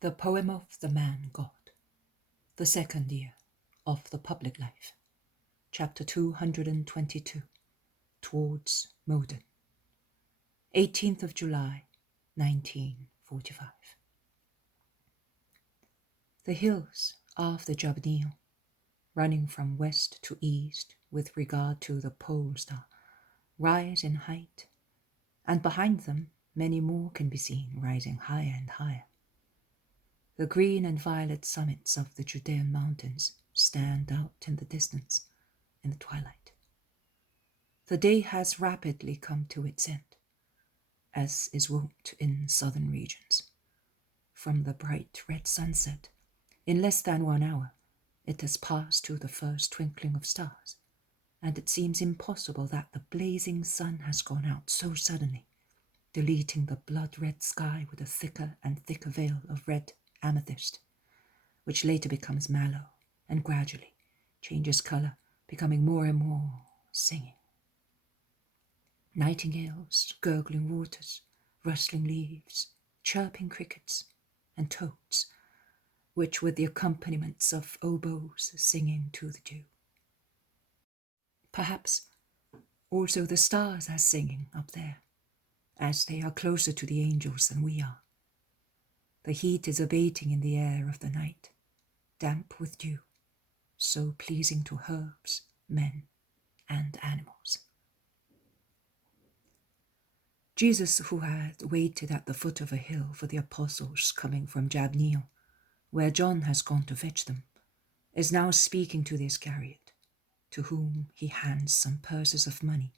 The Poem of the Man God, the second year of the public life, chapter 222, towards Modin, 18th of July, 1945. The hills of the Jabneel, running from west to east with regard to the pole star, rise in height, and behind them many more can be seen rising higher and higher. The green and violet summits of the Judean mountains stand out in the distance in the twilight. The day has rapidly come to its end, as is wont in southern regions. From the bright red sunset, in less than 1 hour, it has passed to the first twinkling of stars, and it seems impossible that the blazing sun has gone out so suddenly, deleting the blood-red sky with a thicker and thicker veil of red amethyst, which later becomes mallow and gradually changes colour, becoming more and more singing. Nightingales, gurgling waters, rustling leaves, chirping crickets, and toads, which with the accompaniments of oboes singing to the dew. Perhaps also the stars are singing up there, as they are closer to the angels than we are. The heat is abating in the air of the night, damp with dew, so pleasing to herbs, men, and animals. Jesus, who had waited at the foot of a hill for the apostles coming from Jabneel, where John has gone to fetch them, is now speaking to the Iscariot, to whom he hands some purses of money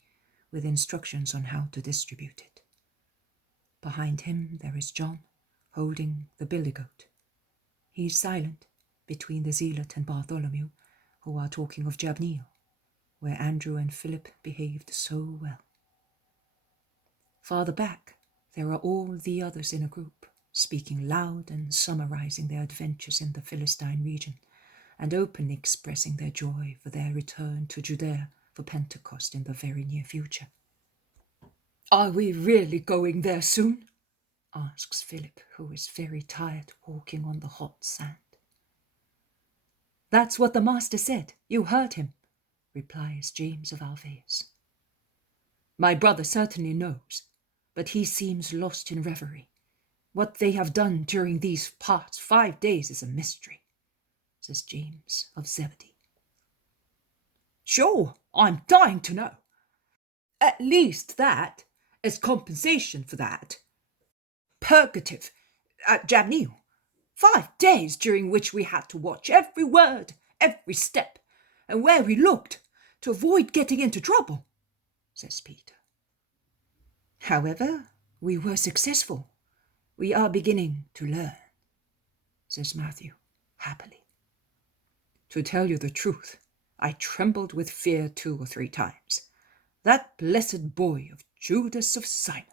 with instructions on how to distribute it. Behind him there is John, holding the billy goat. He is silent between the zealot and Bartholomew, who are talking of Jabneel, where Andrew and Philip behaved so well. Farther back, there are all the others in a group, speaking loud and summarizing their adventures in the Philistine region, and openly expressing their joy for their return to Judea for Pentecost in the very near future. "Are we really going there soon?" asks Philip, who is very tired walking on the hot sand. "That's what the master said. You heard him," replies James of Alphaeus. "My brother certainly knows, but he seems lost in reverie. What they have done during these past 5 days is a mystery," says James of Zebedee. "Sure, I'm dying to know. At least that, as compensation for that purgative at Jabneel. 5 days during which we had to watch every word, every step, and where we looked to avoid getting into trouble," says Peter. "However, we were successful. We are beginning to learn," says Matthew, happily. "To tell you the truth, I trembled with fear 2 or 3 times. That blessed boy of Judas of Simon.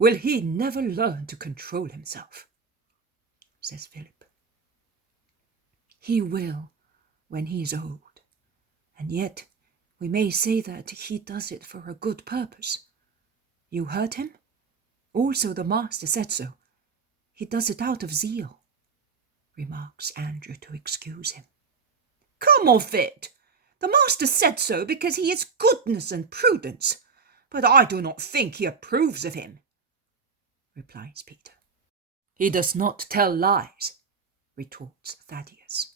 Will he never learn to control himself?" says Philip. "He will when he is old, and yet we may say that he does it for a good purpose. You heard him? Also the master said so. He does it out of zeal," remarks Andrew to excuse him. "Come off it! The master said so because he is goodness and prudence, but I do not think he approves of him," replies Peter. "He does not tell lies," retorts Thaddeus.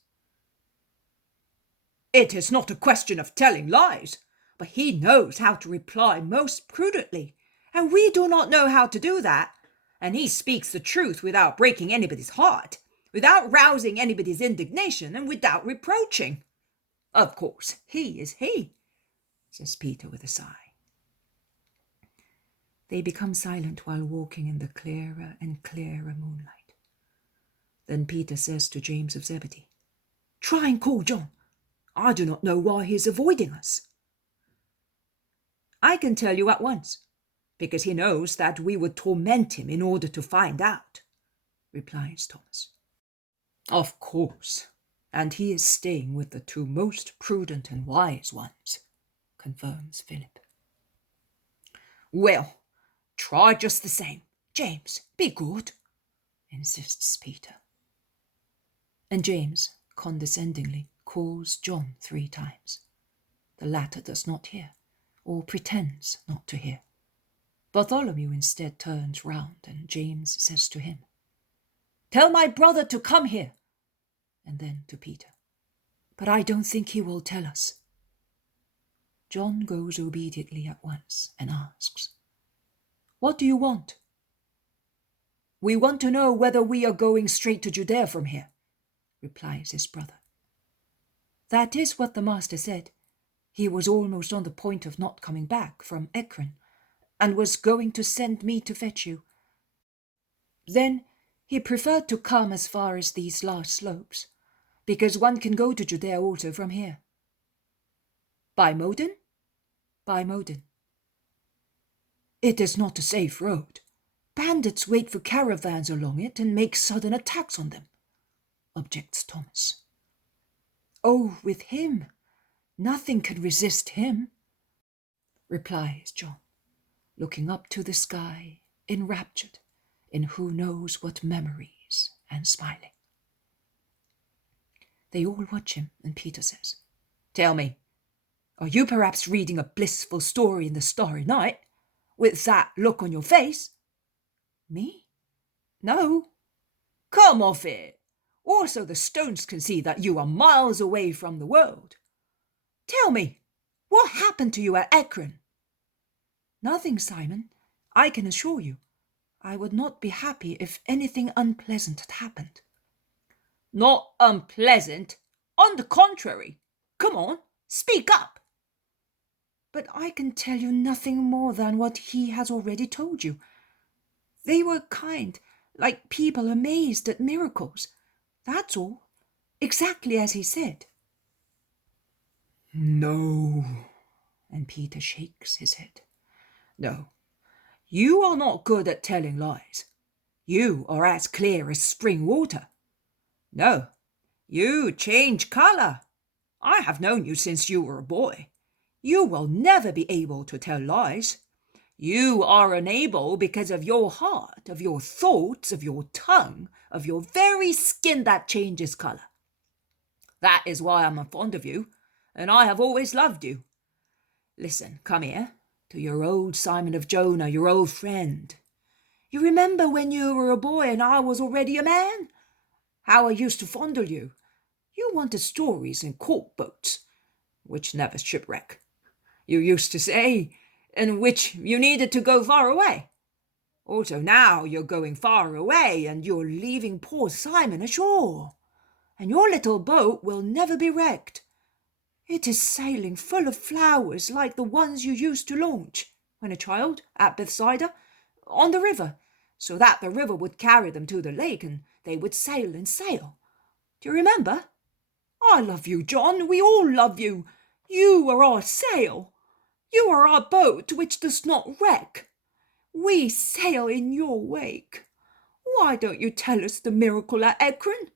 "It is not a question of telling lies, but he knows how to reply most prudently, and we do not know how to do that, and he speaks the truth without breaking anybody's heart, without rousing anybody's indignation, and without reproaching. Of course, he is he," says Peter with a sigh. They become silent while walking in the clearer and clearer moonlight. Then Peter says to James of Zebedee, "Try and call John. I do not know why he is avoiding us." "I can tell you at once, because he knows that we would torment him in order to find out," replies Thomas. "Of course, and he is staying with the 2 most prudent and wise ones," confirms Philip. "Well, try just the same. James, be good," insists Peter. And James condescendingly calls John 3 times. The latter does not hear, or pretends not to hear. Bartholomew instead turns round, and James says to him, "Tell my brother to come here," and then to Peter, "But I don't think he will tell us." John goes obediently at once and asks, "What do you want?" "We want to know whether we are going straight to Judea from here," replies his brother. "That is what the master said. He was almost on the point of not coming back from Ekron, and was going to send me to fetch you. Then he preferred to come as far as these last slopes, because one can go to Judea also from here." "By Modin?" "By Modin." "It is not a safe road. Bandits wait for caravans along it and make sudden attacks on them," objects Thomas. "Oh, with him, nothing can resist him," replies John, looking up to the sky, enraptured in who knows what memories, and smiling. They all watch him, and Peter says, "Tell me, are you perhaps reading a blissful story in the starry night, with that look on your face?" "Me? No." "Come off it. Also the stones can see that you are miles away from the world. Tell me, what happened to you at Ekron?" "Nothing, Simon. I can assure you. I would not be happy if anything unpleasant had happened." "Not unpleasant. On the contrary. Come on, speak up." "But I can tell you nothing more than what he has already told you. They were kind, like people amazed at miracles. That's all. Exactly as he said." "No," and Peter shakes his head. "No, you are not good at telling lies. You are as clear as spring water. No, you change colour. I have known you since you were a boy. You will never be able to tell lies. You are unable because of your heart, of your thoughts, of your tongue, of your very skin that changes colour. That is why I am fond of you, and I have always loved you. Listen, come here, to your old Simon of Jonah, your old friend. You remember when you were a boy and I was already a man? How I used to fondle you. You wanted stories and cork boats, which never shipwreck, you used to say, in which you needed to go far away. Also now you're going far away and you're leaving poor Simon ashore, and your little boat will never be wrecked. It is sailing full of flowers like the ones you used to launch, when a child, at Bethsaida, on the river, so that the river would carry them to the lake and they would sail and sail. Do you remember? I love you, John. We all love you. You are our sail. You are our boat which does not wreck. We sail in your wake. Why don't you tell us the miracle at Ekron?"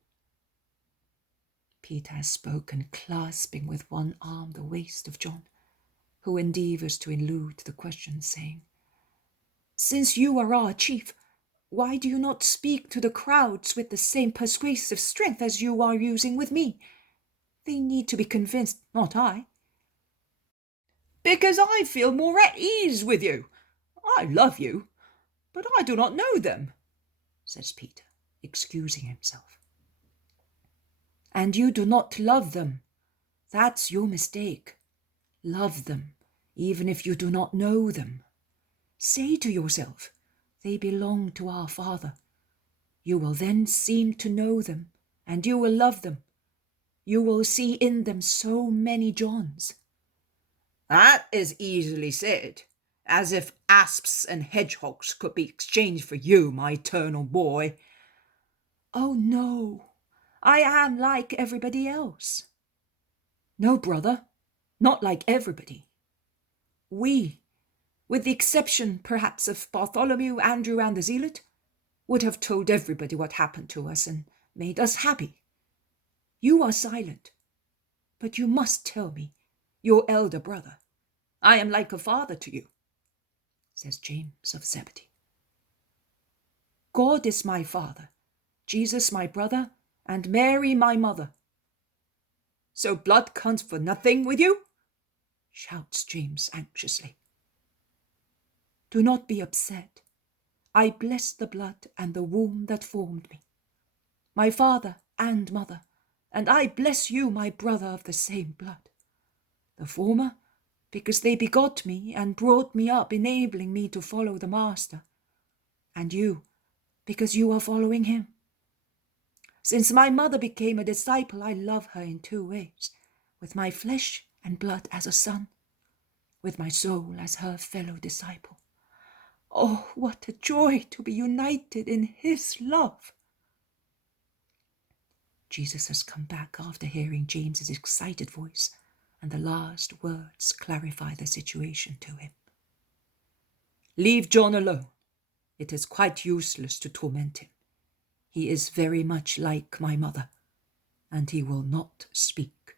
Peter has spoken, clasping with one arm the waist of John, who endeavours to elude the question, saying, "Since you are our chief, why do you not speak to the crowds with the same persuasive strength as you are using with me? They need to be convinced, not I." "Because I feel more at ease with you. I love you, but I do not know them," says Peter, excusing himself. "And you do not love them. That's your mistake. Love them, even if you do not know them. Say to yourself, they belong to our Father. You will then seem to know them, and you will love them. You will see in them so many Johns." "That is easily said, as if asps and hedgehogs could be exchanged for you, my eternal boy." "Oh, no, I am like everybody else." "No, brother, not like everybody. We, with the exception perhaps of Bartholomew, Andrew, and the Zealot, would have told everybody what happened to us and made us happy. You are silent, but you must tell me, your elder brother. I am like a father to you," says James of Zebedee. "God is my father, Jesus my brother, and Mary my mother. So blood counts for nothing with you? Shouts James anxiously. Do not be upset. I bless the blood and the womb that formed me, my father and mother, and I bless you, my brother of the same blood. The former, because they begot me and brought me up, enabling me to follow the Master, and you, because you are following him. Since my mother became a disciple, I love her in two ways, with my flesh and blood as a son, with my soul as her fellow disciple. Oh, what a joy to be united in his love. Jesus has come back after hearing James's excited voice, and the last words clarify the situation to him. Leave John alone. It is quite useless to torment him. He is very much like my mother, and he will not speak.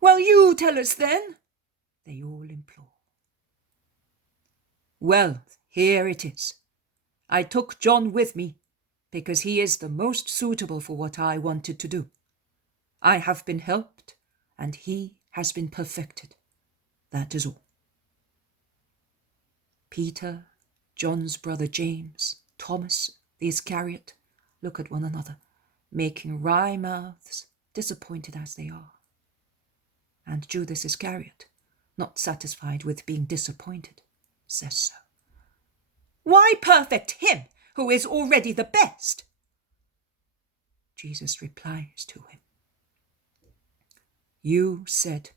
Well, you tell us then, they all implore. Well, here it is. I took John with me because he is the most suitable for what I wanted to do. I have been helped, and he has been perfected. That is all. Peter, John's brother James, Thomas, the Iscariot, look at one another, making wry mouths, disappointed as they are. And Judas Iscariot, not satisfied with being disappointed, says so. Why perfect him who is already the best? Jesus replies to him. You said,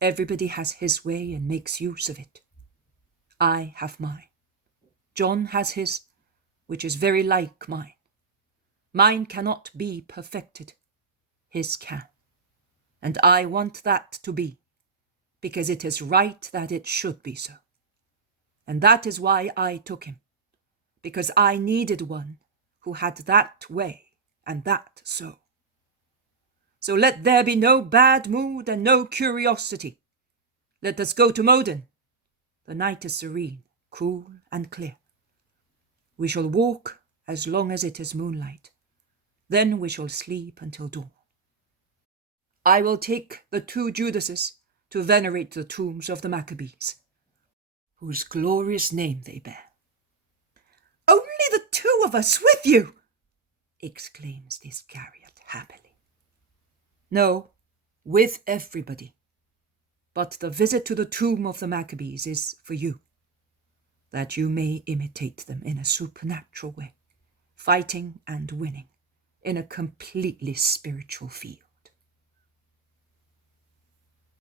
everybody has his way and makes use of it. I have mine. John has his, which is very like mine. Mine cannot be perfected. His can. And I want that to be, because it is right that it should be so. And that is why I took him, because I needed one who had that way and that so. So let there be no bad mood and no curiosity. Let us go to Modin. The night is serene, cool and clear. We shall walk as long as it is moonlight. Then we shall sleep until dawn. I will take the 2 Judases to venerate the tombs of the Maccabees, whose glorious name they bear. Only the 2 of us with you, exclaims the Iscariot happily. No, with everybody. But the visit to the tomb of the Maccabees is for you, that you may imitate them in a supernatural way, fighting and winning in a completely spiritual field.